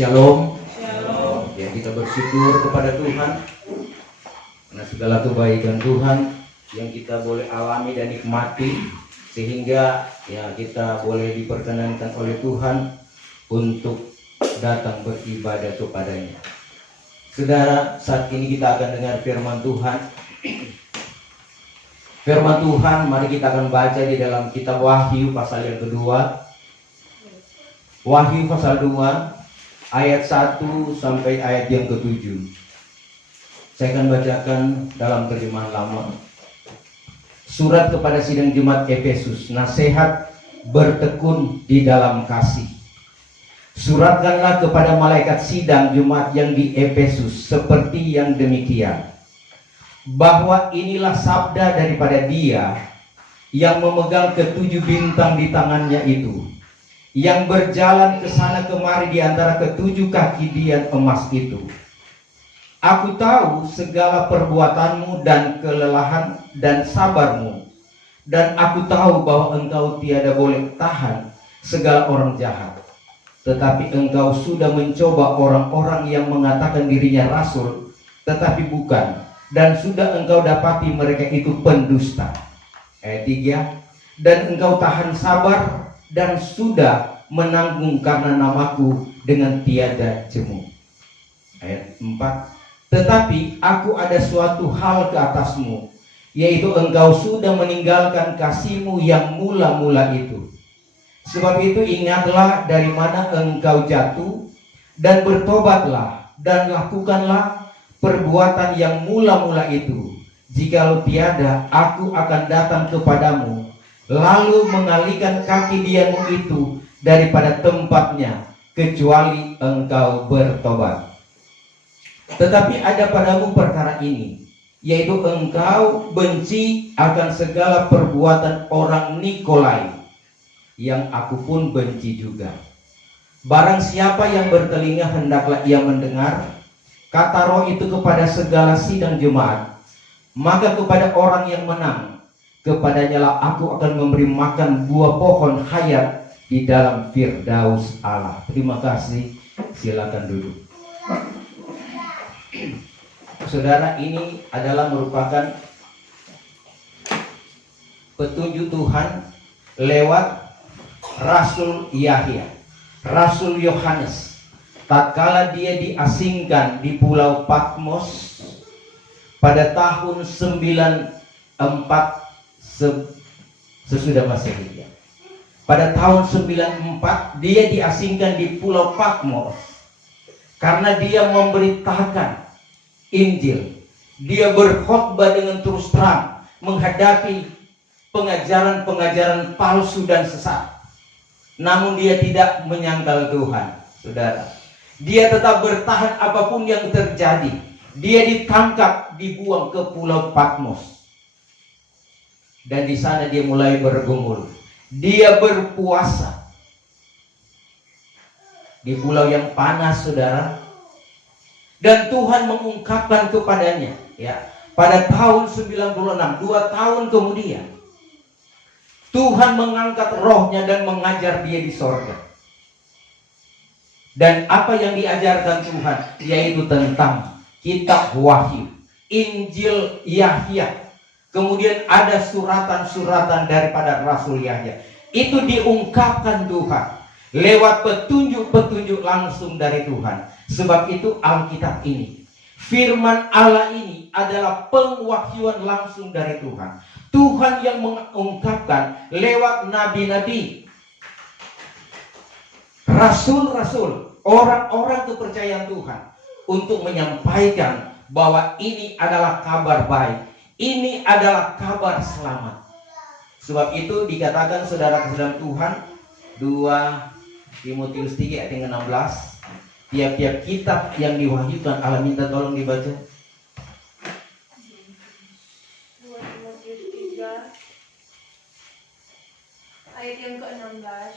Shalom. Shalom. Ya, kita bersyukur kepada Tuhan karena segala kebaikan Tuhan yang kita boleh alami dan nikmati, sehingga ya kita boleh diperkenankan oleh Tuhan untuk datang beribadah kepadanya. Saudara, saat ini kita akan dengar firman Tuhan. Firman Tuhan, mari kita akan baca di dalam kitab Wahyu pasal yang kedua. Wahyu pasal 2 ayat 1 sampai ayat yang ke-7. Saya akan bacakan dalam terjemahan lama. Surat kepada sidang jemaat Efesus, nasihat bertekun di dalam kasih. Suratkanlah kepada malaikat sidang jemaat yang di Efesus seperti yang demikian, bahwa inilah sabda daripada Dia yang memegang ketujuh bintang di tangannya itu, yang berjalan ke sana kemari di antara ketujuh kaki dian emas itu. Aku tahu segala perbuatanmu dan kelelahan dan sabarmu, dan aku tahu bahwa engkau tiada boleh tahan segala orang jahat. Tetapi engkau sudah mencoba orang-orang yang mengatakan dirinya rasul, tetapi bukan, dan sudah engkau dapati mereka itu pendusta. Ayat 3, dan engkau tahan sabar dan sudah menanggung karena namaku dengan tiada jemu. Ayat 4, tetapi aku ada suatu hal ke atasmu, yaitu engkau sudah meninggalkan kasihmu yang mula-mula itu. Sebab itu ingatlah dari mana engkau jatuh, dan bertobatlah, dan lakukanlah perbuatan yang mula-mula itu. Jikalau tiada, aku akan datang kepadamu, lalu mengalihkan kaki dianmu itu daripada tempatnya, kecuali engkau bertobat. Tetapi ada padamu perkara ini, yaitu engkau benci akan segala perbuatan orang Nikolai, yang aku pun benci juga. Barang siapa yang bertelinga hendaklah ia mendengar, kata Roh itu kepada segala sidang jemaat. Maka kepada orang yang menang, kepadanya lah aku akan memberi makan buah pohon hayat di dalam Firdaus Allah. Terima kasih, silakan duduk. Saudara, ini adalah merupakan petunjuk Tuhan lewat Rasul Yahya, Rasul Yohanes, tatkala dia diasingkan di Pulau Patmos pada tahun 94 sesudah Masehi. Pada tahun 94 dia diasingkan di Pulau Patmos karena dia memberitakan Injil. Dia berkhotbah dengan terus terang menghadapi pengajaran-pengajaran palsu dan sesat. Namun dia tidak menyangkal Tuhan, saudara. Dia tetap bertahan apapun yang terjadi. Dia ditangkap, dibuang ke Pulau Patmos. Dan di sana dia mulai bergumul. Dia berpuasa di pulau yang panas, saudara. Dan Tuhan mengungkapkan kepadanya, ya, pada tahun 96, 2 tahun kemudian, Tuhan mengangkat rohnya dan mengajar dia di sorga. Dan apa yang diajarkan Tuhan, yaitu tentang kitab Wahyu, Injil Yahya. Kemudian ada suratan-suratan daripada Rasul Yahya. Itu diungkapkan Tuhan lewat petunjuk-petunjuk langsung dari Tuhan. Sebab itu Alkitab ini, firman Allah ini adalah pengwahyuan langsung dari Tuhan. Tuhan yang mengungkapkan lewat nabi-nabi, rasul-rasul, orang-orang kepercayaan Tuhan, untuk menyampaikan bahwa ini adalah kabar baik, ini adalah kabar selamat. Sebab itu dikatakan, saudara-saudara Tuhan, 2 Timotius 3 ayat 16, tiap-tiap kitab yang diwahyukan Allah, minta tolong dibaca. Ayat yang ke-16.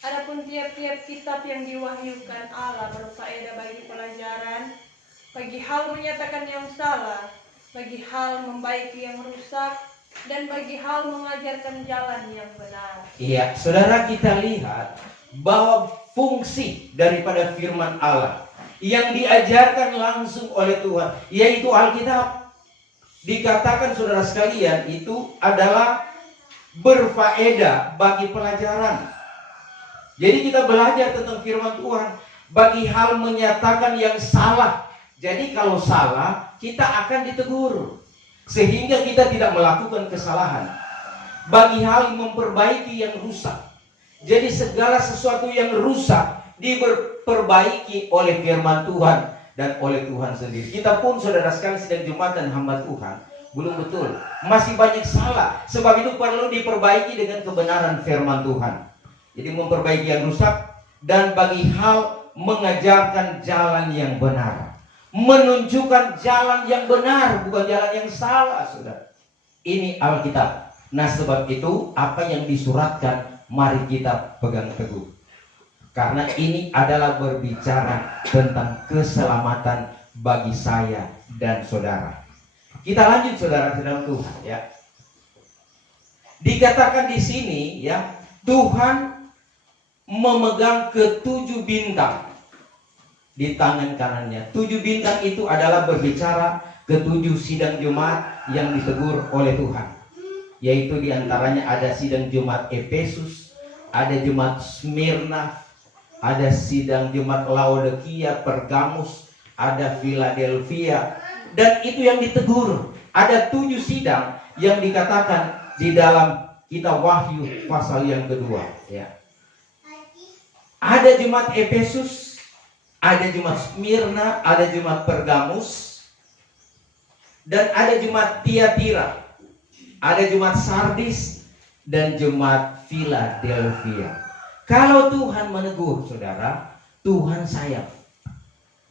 Adapun tiap-tiap kitab yang diwahyukan Allah berfaedah bagi pelajaran, bagi hal menyatakan yang salah, bagi hal membaiki yang rusak, dan bagi hal mengajarkan jalan yang benar. Iya, saudara, kita lihat bahwa fungsi daripada firman Allah yang diajarkan langsung oleh Tuhan, yaitu Alkitab, dikatakan saudara sekalian itu adalah berfaedah bagi pelajaran. Jadi kita belajar tentang firman Tuhan bagi hal menyatakan yang salah. Jadi kalau salah, kita akan ditegur sehingga kita tidak melakukan kesalahan. Bagi hal memperbaiki yang rusak. Jadi segala sesuatu yang rusak diperbaiki oleh firman Tuhan dan oleh Tuhan sendiri. Kita pun saudara sekalian sedang Jumatan hamba Tuhan, belum betul, masih banyak salah. Sebab itu perlu diperbaiki dengan kebenaran firman Tuhan. Jadi memperbaiki yang rusak dan bagi hal mengajarkan jalan yang benar, menunjukkan jalan yang benar, bukan jalan yang salah, saudara. Ini Alkitab. Nah sebab itu apa yang disuratkan mari kita pegang teguh. Karena ini adalah berbicara tentang keselamatan bagi saya dan saudara. Kita lanjut saudara dalam Tuhan ya. Dikatakan di sini ya, Tuhan memegang ketujuh bintang di tangan kanannya. 7 bintang itu adalah berbicara ketujuh sidang Jumat yang ditegur oleh Tuhan. Yaitu diantaranya ada sidang Jumat Efesus, ada Jumat Smyrna, ada sidang Jumat Laodikia, Pergamus, ada Philadelphia. Dan itu yang ditegur. Ada 7 sidang yang dikatakan di dalam kitab Wahyu pasal yang kedua ya. Ada Jumat Efesus, ada Jumat Smyrna, ada Jumat Pergamus, dan ada Jumat Tiatira, ada Jumat Sardis, dan Jumat Philadelphia. Kalau Tuhan menegur saudara, Tuhan sayang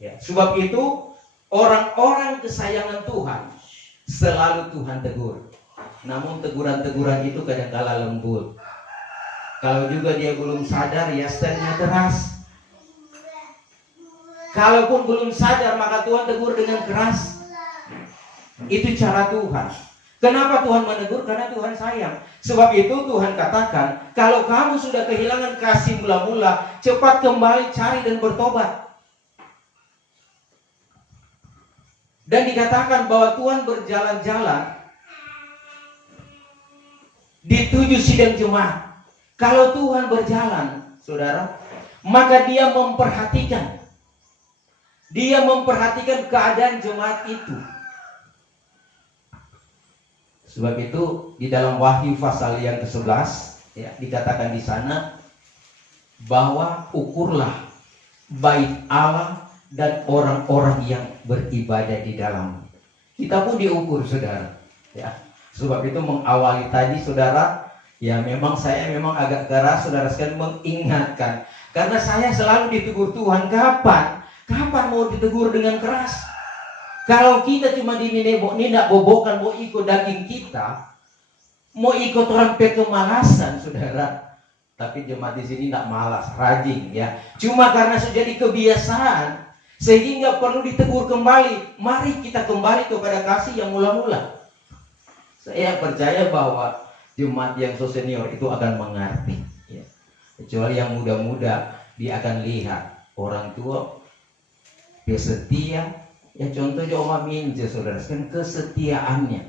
ya. Sebab itu orang-orang kesayangan Tuhan selalu Tuhan tegur. Namun teguran-teguran itu kadang-kala lembut. Kalau juga dia belum sadar, ya stylenya keras. Kalaupun belum sadar, maka Tuhan tegur dengan keras. Itu cara Tuhan. Kenapa Tuhan menegur? Karena Tuhan sayang. Sebab itu Tuhan katakan, kalau kamu sudah kehilangan kasih mula-mula, cepat kembali cari dan bertobat. Dan dikatakan bahwa Tuhan berjalan-jalan di 7 sidang Jumat. Kalau Tuhan berjalan, saudara, maka dia memperhatikan keadaan jemaat itu. Sebab itu di dalam Wahyu pasal yang ke-11 ya, dikatakan di sana bahwa ukurlah bait Allah dan orang-orang yang beribadah di dalam. Kita pun diukur saudara ya. Sebab itu mengawali tadi saudara, ya memang saya agak keras saudara sekalian mengingatkan. Karena saya selalu ditegur Tuhan. Kapan mau ditegur dengan keras? Kalau kita cuma tidak bobokan, mau ikut daging kita, mau ikut orang kemalasan saudara. Tapi jemaat di sini tidak malas, rajin ya. Cuma karena sudah jadi kebiasaan, sehingga perlu ditegur kembali. Mari kita kembali kepada kasih yang mula-mula. Saya percaya bahwa jemaat yang so senior itu akan mengerti ya. Kecuali yang muda-muda, dia akan lihat orang tua dia setia ya. Contohnya Oma Minje saudara, kan kesetiaannya,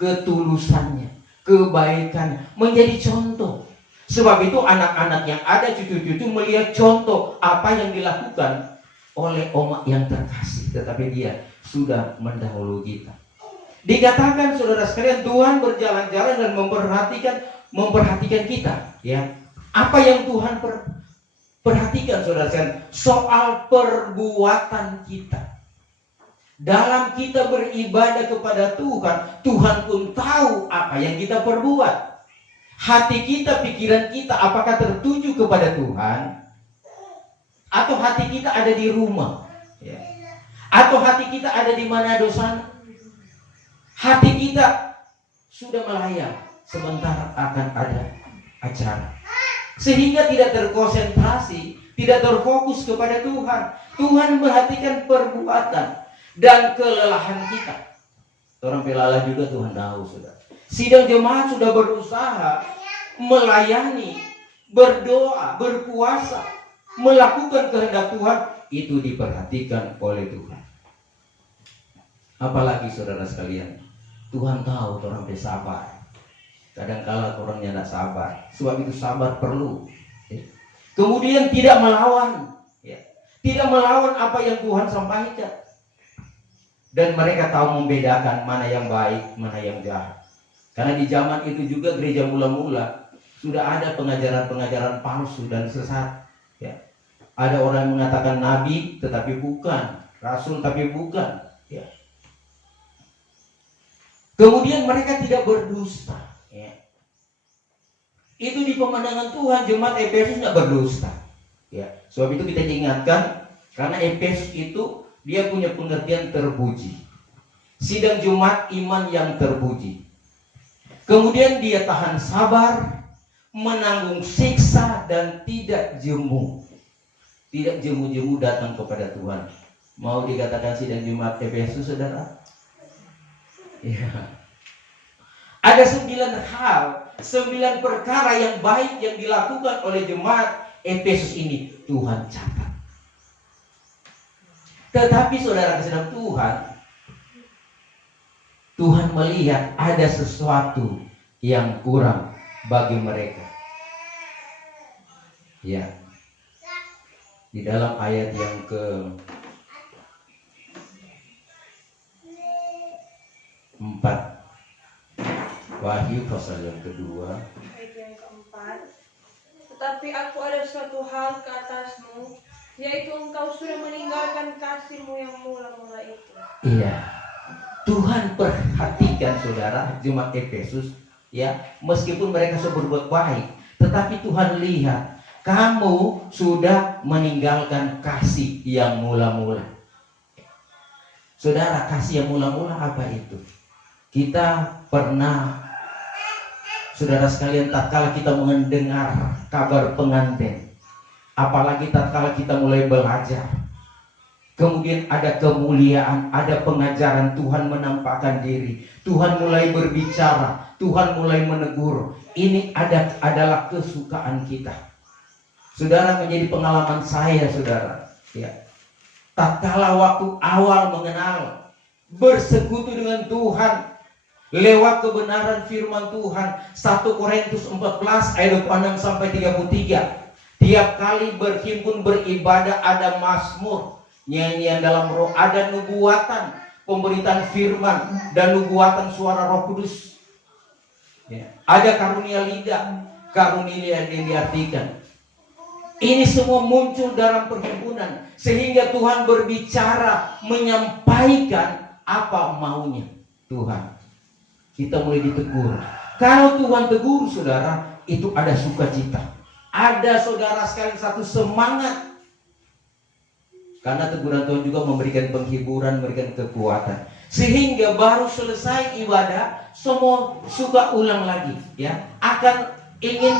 ketulusannya, kebaikan menjadi contoh. Sebab itu anak-anak yang ada, cucu-cucu melihat contoh apa yang dilakukan oleh Oma yang terkasih. Tetapi dia sudah mendahului kita. Dikatakan saudara sekalian, Tuhan berjalan-jalan dan memperhatikan kita ya. Apa yang Tuhan perhatikan saudara sekalian? Soal perbuatan kita. Dalam kita beribadah kepada Tuhan, Tuhan pun tahu apa yang kita perbuat. Hati kita, pikiran kita, apakah tertuju kepada Tuhan? Atau hati kita ada di rumah ya. Atau hati kita ada di mana dosanya? Hati kita sudah melayang sebentar akan ada acara, sehingga tidak terkonsentrasi, tidak terfokus kepada Tuhan. Tuhan memperhatikan perbuatan dan kelelahan kita. Orang pelalah juga Tuhan tahu sudah. Sidang jemaat sudah berusaha melayani, berdoa, berpuasa, melakukan kehendak Tuhan, itu diperhatikan oleh Tuhan. Apalagi saudara sekalian, Tuhan tahu orang sabar. Kadang-kala orangnya tidak sabar, sebab itu sabar perlu. Kemudian tidak melawan, tidak melawan apa yang Tuhan sampaikan. Dan mereka tahu membedakan mana yang baik, mana yang jahat. Karena di zaman itu juga gereja mula-mula sudah ada pengajaran-pengajaran palsu dan sesat. Ada orang yang mengatakan nabi tetapi bukan, rasul tapi bukan. Kemudian mereka tidak berdusta. Itu di pemandangan Tuhan jemaat Efesus tidak berdusta. Sebab itu kita diingatkan, karena Efesus itu dia punya pengertian terpuji. Sidang Jumat iman yang terpuji. Kemudian dia tahan sabar, menanggung siksa dan tidak jemu. Tidak jemu-jemu datang kepada Tuhan. Mau dikatakan sidang Jumat Efesus, saudara? Ya. Ada 9 hal, 9 perkara yang baik yang dilakukan oleh jemaat Efesus ini. Tuhan catat. Tetapi saudara kesedang Tuhan melihat ada sesuatu yang kurang bagi mereka. Ya. Di dalam ayat yang ke-4, Wahyu pasal yang kedua, ayat yang ke-4. Tetapi aku ada suatu hal ke atasmu, yaitu engkau sudah meninggalkan kasihmu yang mula-mula itu. Iya. Tuhan perhatikan saudara jemaat Efesus, meskipun mereka sudah berbuat baik, tetapi Tuhan lihat kamu sudah meninggalkan kasih yang mula-mula. Saudara, kasih yang mula-mula apa itu? Kita pernah, saudara sekalian, tatkala kita mendengar kabar pengantin, apalagi tatkala kita mulai belajar, kemudian ada kemuliaan, ada pengajaran, Tuhan menampakkan diri, Tuhan mulai berbicara, Tuhan mulai menegur. Ini adalah kesukaan kita. Saudara, menjadi pengalaman saya, saudara. Tatkala waktu awal mengenal, bersekutu dengan Tuhan, lewat kebenaran firman Tuhan, 1 Korintus 14 ayat 26 sampai 33. Tiap kali berhimpun beribadah ada mazmur, nyanyian dalam roh, ada nubuatan, pemberitaan firman dan nubuatan suara Roh Kudus. Ada karunia lidah, karunia yang diartikan. Ini semua muncul dalam perhimpunan, sehingga Tuhan berbicara, menyampaikan apa maunya Tuhan. Kita mulai ditegur. Kalau Tuhan tegur, saudara, itu ada sukacita. Ada, saudara sekalian, satu semangat. Karena teguran Tuhan juga memberikan penghiburan, memberikan kekuatan. Sehingga baru selesai ibadah, semua suka ulang lagi, akan ingin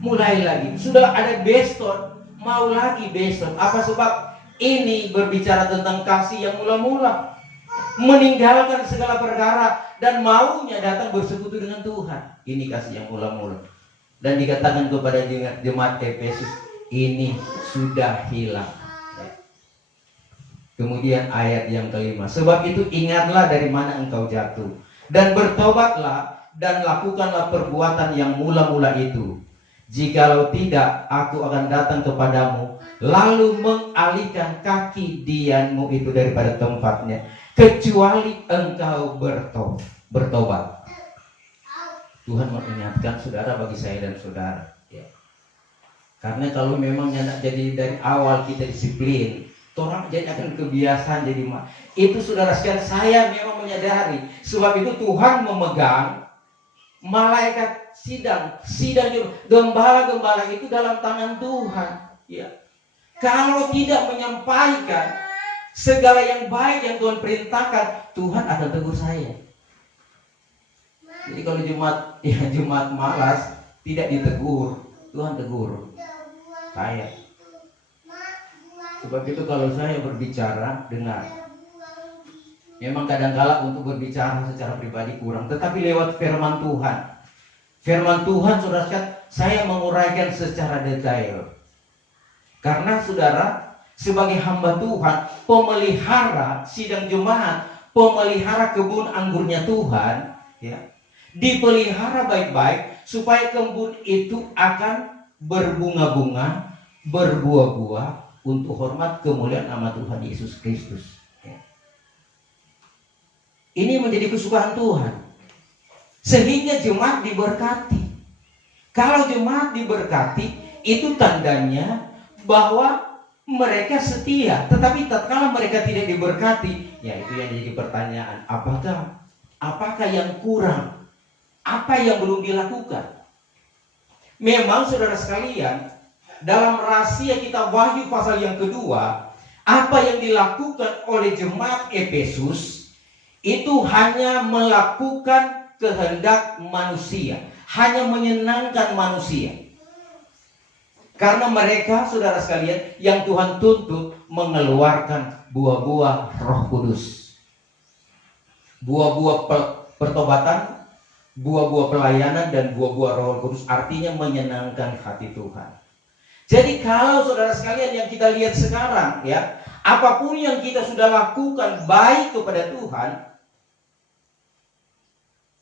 mulai lagi. Sudah ada besok, mau lagi besok. Apa sebab? Ini berbicara tentang kasih yang mula-mula, meninggalkan segala perkara dan maunya datang bersekutu dengan Tuhan. Ini kasih yang mula-mula. Dan dikatakan kepada jemaat Efesus, ini sudah hilang. Kemudian ayat yang ke-5, sebab itu ingatlah dari mana engkau jatuh, dan bertobatlah dan lakukanlah perbuatan yang mula-mula itu. Jikalau tidak, aku akan datang kepadamu, lalu mengalihkan kaki dianmu itu daripada tempatnya, kecuali engkau bertobat. Tuhan mengingatkan saudara, bagi saya dan saudara, karena kalau memang jadi dari awal kita disiplin, orang jadi akan kebiasaan jadi itu, saudara sekalian, saya memang menyadari, sebab itu Tuhan memegang malaikat sidang gembala-gembala itu dalam tangan Tuhan. Kalau tidak menyampaikan segala yang baik yang Tuhan perintahkan, Tuhan akan tegur saya. Jadi kalau Jumat malas tidak ditegur, Tuhan tegur saya. Sebab itu kalau saya berbicara, dengar. Memang kadang-kala untuk berbicara secara pribadi kurang, tetapi lewat firman Tuhan, Firman Tuhan, saudara sekalian, saya menguraikan secara detail. Karena saudara, sebagai hamba Tuhan, pemelihara sidang jemaat, pemelihara kebun anggurnya Tuhan, ya, dipelihara baik-baik supaya kebun itu akan berbunga-bunga, berbuah-buah untuk hormat kemuliaan nama Tuhan Yesus Kristus. Ya. Ini menjadi kesukaan Tuhan. Sehingga jemaat diberkati. Kalau jemaat diberkati, itu tandanya bahwa mereka setia. Tetapi tatkala mereka tidak diberkati, ya itu yang jadi pertanyaan. Apakah yang kurang? Apa yang belum dilakukan? Memang saudara sekalian, dalam rahasia kitab Wahyu pasal yang kedua, apa yang dilakukan oleh jemaat Efesus itu hanya melakukan kehendak manusia, hanya menyenangkan manusia. Karena mereka, saudara sekalian, yang Tuhan tuntut mengeluarkan buah-buah Roh Kudus. Buah-buah pertobatan, buah-buah pelayanan, dan buah-buah Roh Kudus, artinya menyenangkan hati Tuhan. Jadi kalau saudara sekalian yang kita lihat sekarang, ya, apapun yang kita sudah lakukan baik kepada Tuhan,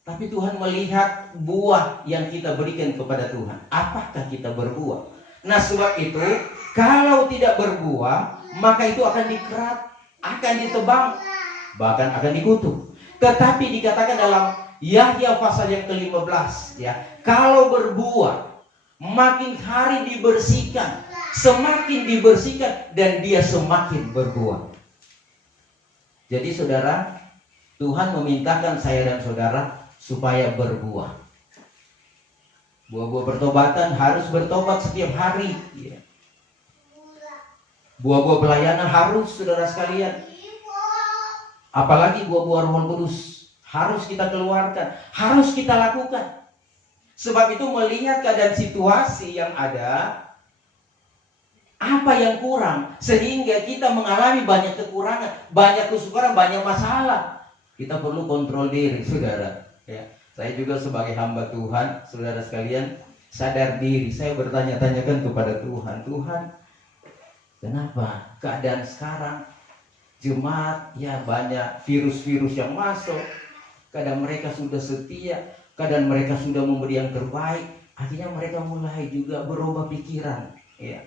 tapi Tuhan melihat buah yang kita berikan kepada Tuhan. Apakah kita berbuah? Nah, sebab itu, kalau tidak berbuah, maka itu akan dikerat, akan ditebang, bahkan akan dikutuk. Tetapi dikatakan dalam Yahya pasal yang ke-15, ya, kalau berbuah, makin hari dibersihkan, semakin dibersihkan, dan dia semakin berbuah. Jadi saudara, Tuhan memintakan saya dan saudara supaya berbuah. Buah-buah pertobatan harus bertobat setiap hari, ya. Buah-buah pelayanan harus, saudara sekalian. Apalagi buah-buah Roh Kudus harus kita keluarkan, harus kita lakukan. Sebab itu melihat keadaan situasi yang ada, apa yang kurang, sehingga kita mengalami banyak kekurangan, banyak kesukaran, banyak masalah. Kita perlu kontrol diri, saudara. Ya, saya juga sebagai hamba Tuhan, saudara sekalian, sadar diri. Saya bertanya-tanyakan kepada Tuhan, Tuhan, kenapa keadaan sekarang jemaat ya banyak virus-virus yang masuk? Kadang mereka sudah setia, kadang mereka sudah memberi yang terbaik, akhirnya mereka mulai juga berubah pikiran, ya,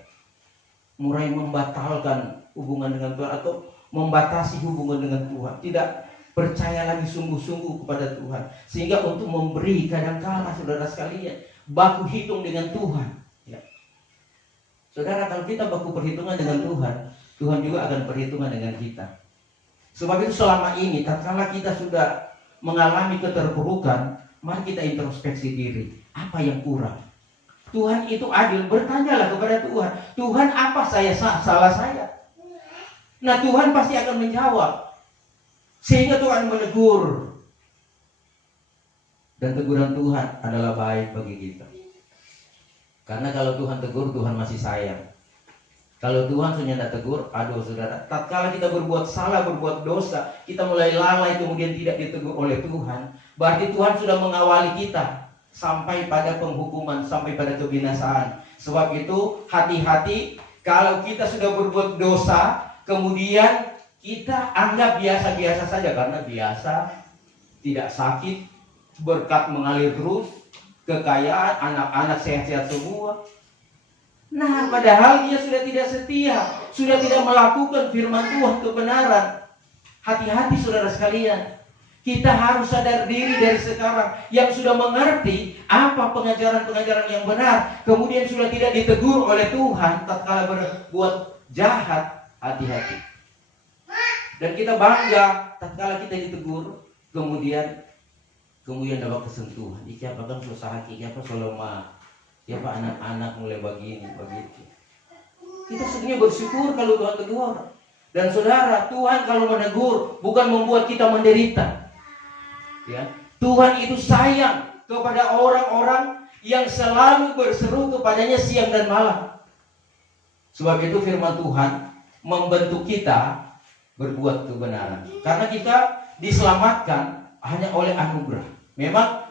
mulai membatalkan hubungan dengan Tuhan atau membatasi hubungan dengan Tuhan, tidak percaya lagi sungguh-sungguh kepada Tuhan, sehingga untuk memberi kadangkala saudara sekalian baku hitung dengan Tuhan, ya. Saudara, kalau kita baku perhitungan dengan Tuhan, Tuhan juga akan perhitungan dengan kita. Sebab itu selama ini tatkala kita sudah mengalami keterpurukan, mari kita introspeksi diri, apa yang kurang. Tuhan itu adil, bertanyalah kepada Tuhan, Tuhan apa salah saya? Nah, Tuhan pasti akan menjawab. Sehingga Tuhan menegur. Dan teguran Tuhan adalah baik bagi kita. Karena kalau Tuhan tegur, Tuhan masih sayang. Kalau Tuhan sudah tidak tegur, aduh saudara, tatkala kita berbuat salah, berbuat dosa, kita mulai lalai kemudian tidak ditegur oleh Tuhan, berarti Tuhan sudah mengawali kita sampai pada penghukuman, sampai pada kebinasaan. Sebab itu hati-hati kalau kita sudah berbuat dosa, kemudian kita anggap biasa-biasa saja, karena biasa, tidak sakit, berkat mengalir terus, kekayaan, anak-anak sehat-sehat semua. Nah, padahal dia sudah tidak setia, sudah tidak melakukan firman Tuhan kebenaran. Hati-hati saudara sekalian. Kita harus sadar diri dari sekarang, yang sudah mengerti apa pengajaran-pengajaran yang benar, kemudian sudah tidak ditegur oleh Tuhan tatkala berbuat jahat, hati-hati. Dan kita bangga tatkala kita ditegur, kemudian dapat kesentuhan. Iki apa kan susah, iki apa soloma, ya pak anak-anak mulai begini, begitu. Kita sebenarnya bersyukur kalau Tuhan tegur. Dan saudara, Tuhan kalau menegur bukan membuat kita menderita. Ya, Tuhan itu sayang kepada orang-orang yang selalu berseru kepadanya siang dan malam. Sebab itu firman Tuhan membentuk kita berbuat kebenaran. Karena kita diselamatkan hanya oleh anugerah. Memang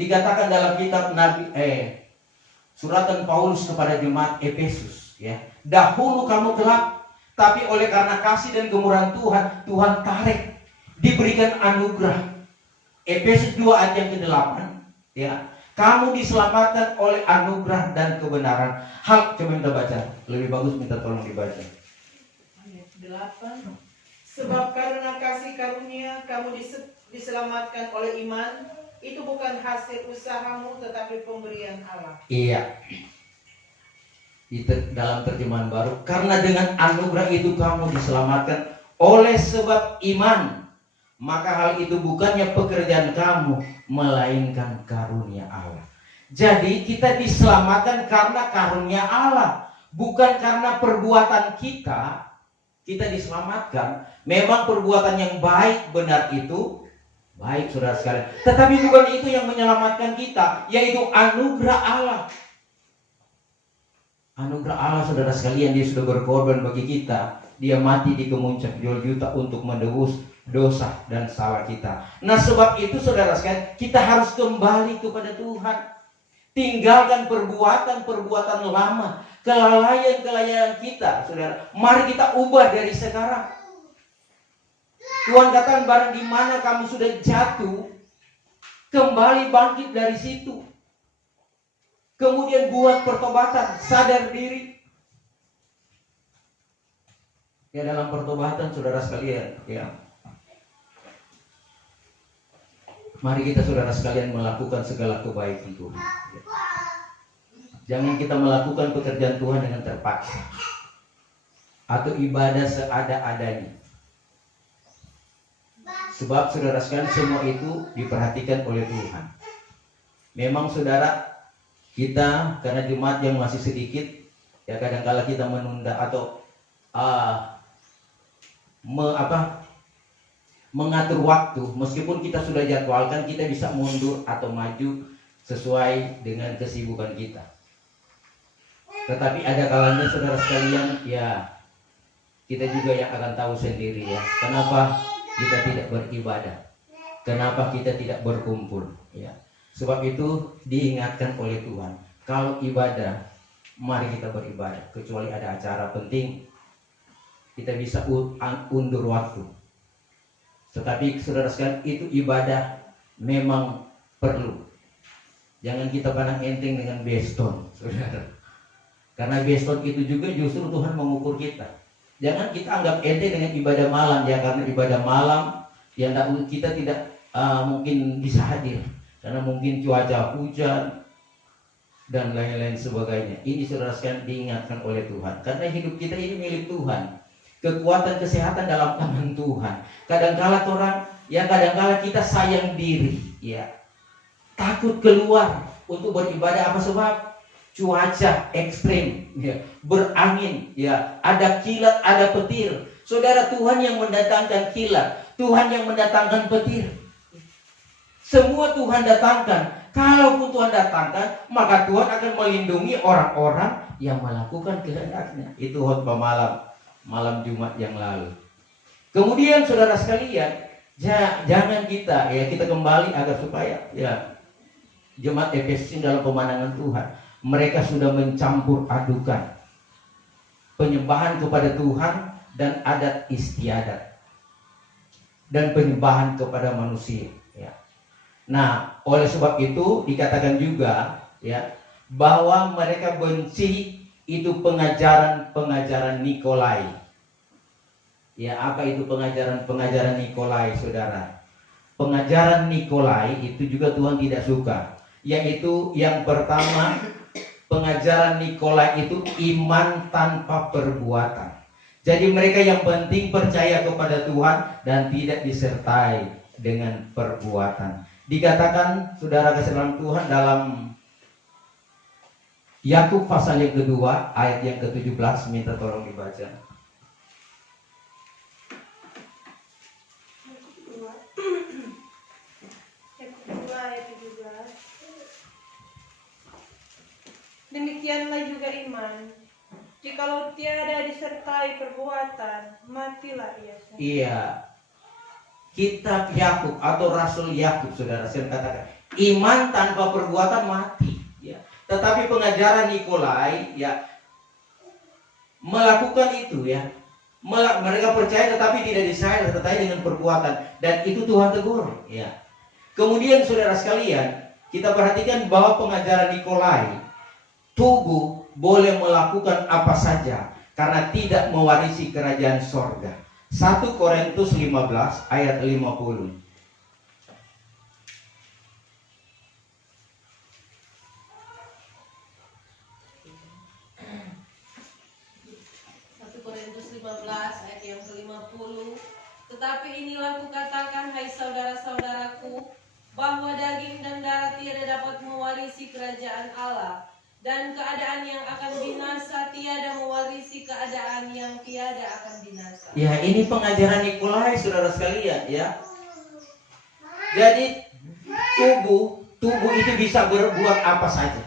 Dikatakan dalam kitab suratan Paulus kepada jemaat Efesus, ya. Dahulu kamu gelap, tapi oleh karena kasih dan kemurahan Tuhan, Tuhan tarik, diberikan anugerah. Efesus 2 ayat yang ke-8, ya. Kamu diselamatkan oleh anugerah dan kebenaran. Coba kita baca. Lebih bagus minta tolong dibaca. Ayat 8. Sebab karena kasih karunia kamu diselamatkan oleh iman. Itu bukan hasil usahamu, tetapi pemberian Allah. Iya. Dalam terjemahan baru, karena dengan anugerah itu kamu diselamatkan oleh sebab iman, maka hal itu bukannya pekerjaan kamu, melainkan karunia Allah. Jadi kita diselamatkan karena karunia Allah, bukan karena perbuatan kita. Kita diselamatkan. Memang perbuatan yang baik benar itu baik, saudara sekalian. Tetapi bukan itu yang menyelamatkan kita, yaitu anugerah Allah. Anugerah Allah, saudara sekalian, dia sudah berkorban bagi kita. Dia mati di kemuncak Golgota untuk menebus dosa dan salah kita. Nah, sebab itu saudara sekalian, kita harus kembali kepada Tuhan. Tinggalkan perbuatan-perbuatan lama, kelalaian-kelalaian kita, saudara. Mari kita ubah dari sekarang. Tuhan katakan, barang di mana kamu sudah jatuh, kembali bangkit dari situ. Kemudian buat pertobatan, sadar diri. Ya, dalam pertobatan saudara sekalian, ya. Mari kita saudara sekalian melakukan segala kebaikan Tuhan. Ya. Jangan kita melakukan pekerjaan Tuhan dengan terpaksa atau ibadah seada-adanya. Sebab saudara sekalian, semua itu diperhatikan oleh Tuhan. Memang saudara, kita karena jemaat yang masih sedikit, ya kadang-kala kita menunda atau mengatur waktu. Meskipun kita sudah jadwalkan, kita bisa mundur atau maju sesuai dengan kesibukan kita. Tetapi ada kalanya saudara sekalian, ya kita juga yang akan tahu sendiri, ya. Kenapa kita tidak beribadah? Kenapa kita tidak berkumpul? Ya. Sebab itu diingatkan oleh Tuhan, kalau ibadah, mari kita beribadah. Kecuali ada acara penting, kita bisa undur waktu. Tetapi saudara sekalian, itu ibadah memang perlu. Jangan kita pandang enteng dengan beston, saudara. Karena beston itu juga justru Tuhan mengukur kita. Jangan kita anggap enteng dengan ibadah malam, ya, karena ibadah malam yang kita tidak mungkin bisa hadir karena mungkin cuaca hujan dan lain-lain sebagainya. Ini saudara sekalian diingatkan oleh Tuhan, karena hidup kita ini milik Tuhan. Kekuatan kesehatan dalam tangan Tuhan. Kadang-kala kadang-kala kita sayang diri, ya, takut keluar untuk beribadah. Apa sebab? Cuaca ekstrim, ya, berangin, ya, ada kilat, ada petir. Saudara, Tuhan yang mendatangkan kilat, Tuhan yang mendatangkan petir. Semua Tuhan datangkan. Kalaupun Tuhan datangkan, maka Tuhan akan melindungi orang-orang yang melakukan kehendaknya. Itu khotbah malam Jumat yang lalu. Kemudian saudara sekalian, jangan kita kembali agar supaya, ya, jemaat Efesus dalam pemandangan Tuhan, mereka sudah mencampur adukan penyembahan kepada Tuhan dan adat istiadat dan penyembahan kepada manusia, ya. Nah, oleh sebab itu dikatakan juga, ya, bahwa mereka benci itu pengajaran Nikolai. Ya, apa itu pengajaran Nikolai, saudara? Pengajaran Nikolai itu juga Tuhan tidak suka. Yaitu yang pertama, pengajaran Nikolai itu iman tanpa perbuatan. Jadi mereka yang penting percaya kepada Tuhan dan tidak disertai dengan perbuatan. Dikatakan saudara kasih dalam Tuhan dalam Yakub pasal yang kedua ayat yang ke-17, minta tolong dibaca. Yakub 2 ayat 17. Demikianlah juga iman. Jikalau tiada disertai perbuatan, matilah ia sendiri. Iya. Kitab Yakub atau Rasul Yakub, saudara, saya katakan, Iman tanpa perbuatan mati. Ya. Tetapi pengajaran Nikolai ya melakukan itu ya. Mereka percaya tetapi tidak disertai dengan perbuatan, dan itu Tuhan tegur ya. Kemudian saudara sekalian, kita perhatikan bahwa pengajaran Nikolai, tubuh boleh melakukan apa saja karena tidak mewarisi kerajaan sorga. 1 Korintus 15 ayat 50. 1 Korintus 15 ayat yang ke-50. Tetapi inilah kukatakan, hai saudara-saudaraku, bahwa daging dan darah tiada dapat mewarisi kerajaan Allah, dan keadaan yang akan binasa tiada mewarisi keadaan yang tiada akan binasa. Ya, ini pengajaran Nikolai saudara sekalian ya. Jadi tubuh itu bisa berbuat apa saja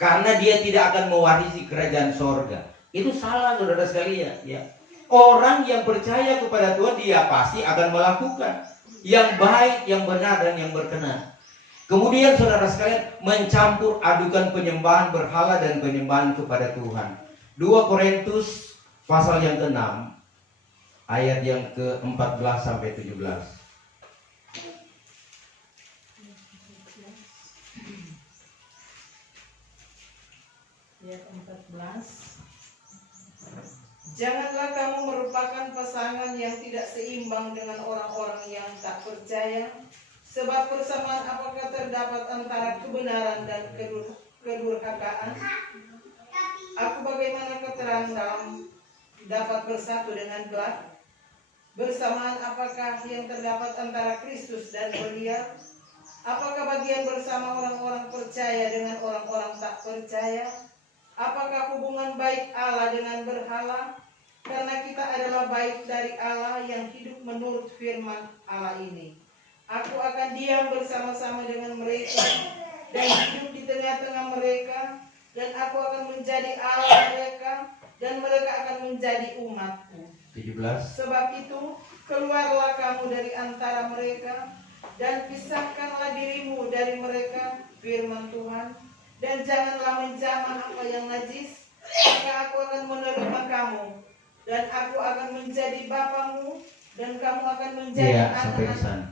karena dia tidak akan mewarisi kerajaan sorga. Itu salah saudara sekalian ya. Orang yang percaya kepada Tuhan, dia pasti akan melakukan yang baik, yang benar, dan yang berkenan. Kemudian saudara sekalian, mencampur adukan penyembahan berhala dan penyembahan kepada Tuhan. 2 Korintus pasal yang ke-6 ayat yang ke-14 sampai 17. Ayat 14. Janganlah kamu merupakan pasangan yang tidak seimbang dengan orang-orang yang tak percaya, sebab persamaan apakah terdapat antara kebenaran dan kedurhakaan? Aku bagaimana keterang dalam dapat bersatu dengan gelap? Bersamaan apakah yang terdapat antara Kristus dan Belial? Apakah bagian bersama orang-orang percaya dengan orang-orang tak percaya? Apakah hubungan baik Allah dengan berhala? Karena kita adalah baik dari Allah yang hidup menurut firman Allah ini. Aku akan diam bersama-sama dengan mereka dan hidup di tengah-tengah mereka, dan aku akan menjadi Allah mereka dan mereka akan menjadi umatku. 17. Sebab itu, keluarlah kamu dari antara mereka dan pisahkanlah dirimu dari mereka, firman Tuhan, dan janganlah menjamah apa yang najis, maka aku akan menerima kamu, dan aku akan menjadi bapamu, dan kamu akan menjadi Ya, sampai di anak-anak. sana.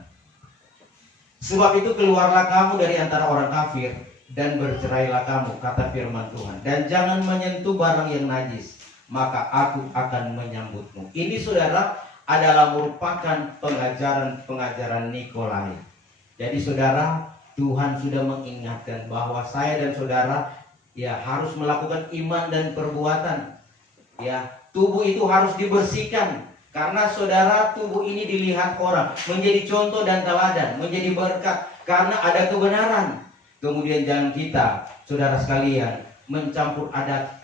Sebab itu keluarlah kamu dari antara orang kafir dan bercerailah kamu, kata firman Tuhan, dan jangan menyentuh barang yang najis, maka aku akan menyambutmu. Ini saudara adalah merupakan pengajaran Nikolai. Jadi saudara, Tuhan sudah mengingatkan bahwa saya dan saudara ya harus melakukan iman dan perbuatan. Ya, tubuh itu harus dibersihkan karena saudara, tubuh ini dilihat orang menjadi contoh dan teladan, menjadi berkat karena ada kebenaran. Kemudian jangan kita, saudara sekalian, mencampur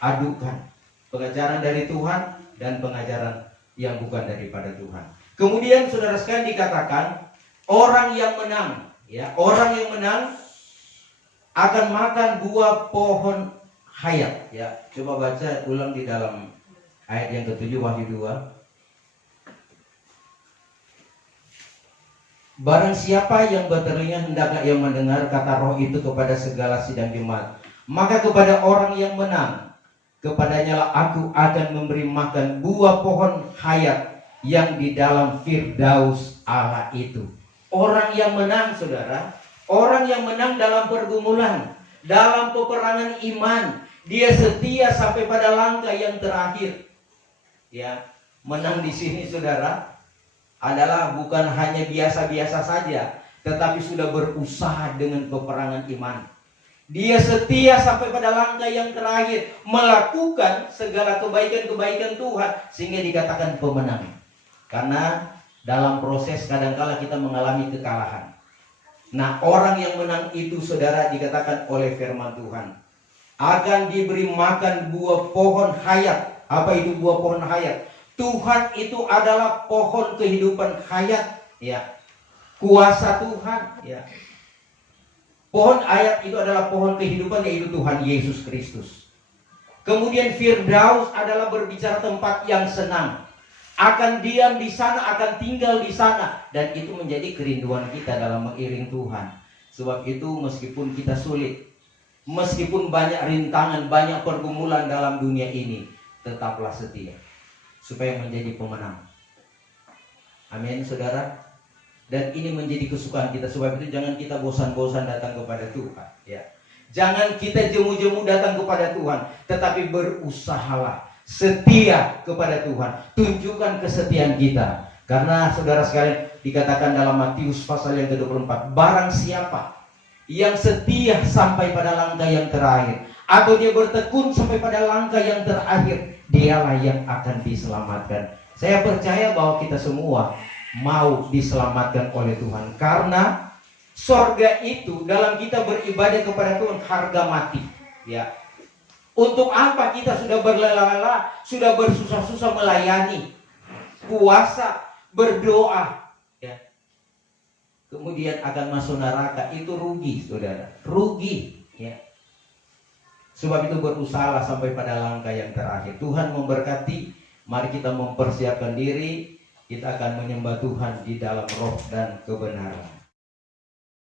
adukan pengajaran dari Tuhan dan pengajaran yang bukan daripada Tuhan. Kemudian saudara sekalian dikatakan orang yang menang, ya, orang yang menang akan makan buah pohon hayat. Ya, coba baca ulang di dalam ayat yang ke-7 Wahyu 2. Barang siapa yang bertelinga hendaklah ia mendengar kata roh itu kepada segala sidang jemaat. Maka kepada orang yang menang, kepadanya lah aku akan memberi makan buah pohon hayat yang di dalam Firdaus Allah itu. Orang yang menang saudara, orang yang menang dalam pergumulan, dalam peperangan iman, dia setia sampai pada langkah yang terakhir. Ya, menang di sini saudara adalah bukan hanya biasa-biasa saja, tetapi sudah berusaha dengan peperangan iman. Dia setia sampai pada langkah yang terakhir, melakukan segala kebaikan-kebaikan Tuhan, sehingga dikatakan pemenang. Karena dalam proses kadangkala kita mengalami kekalahan. Nah, orang yang menang itu saudara dikatakan oleh firman Tuhan akan diberi makan buah pohon hayat. Apa itu buah pohon hayat? Tuhan itu adalah pohon kehidupan hayat, ya. Kuasa Tuhan, ya. Pohon hayat itu adalah pohon kehidupan, yaitu Tuhan Yesus Kristus. Kemudian Firdaus adalah berbicara tempat yang senang. Akan diam di sana, akan tinggal di sana, dan itu menjadi kerinduan kita dalam mengiring Tuhan. Sebab itu meskipun kita sulit, meskipun banyak rintangan, banyak pergumulan dalam dunia ini, tetaplah setia supaya menjadi pemenang. Amin, saudara. Dan ini menjadi kesukaan kita. Sebab itu jangan kita bosan-bosan datang kepada Tuhan, ya. Jangan kita jemu-jemu datang kepada Tuhan, tetapi berusahalah setia kepada Tuhan. Tunjukkan kesetiaan kita. Karena saudara sekalian, dikatakan dalam Matius pasal yang ke-24, barang siapa yang setia sampai pada langkah yang terakhir, atau dia bertekun sampai pada langkah yang terakhir, dialah yang akan diselamatkan. Saya percaya bahwa kita semua mau diselamatkan oleh Tuhan, karena sorga itu dalam kita beribadah kepada Tuhan harga mati, ya. Untuk apa kita sudah berlelah-lelah, sudah bersusah-susah melayani, puasa, berdoa, ya, kemudian akan masuk neraka? Itu rugi, saudara, rugi, ya. Sebab itu berusahalah sampai pada langkah yang terakhir. Tuhan memberkati. Mari kita mempersiapkan diri. Kita akan menyembah Tuhan di dalam roh dan kebenaran.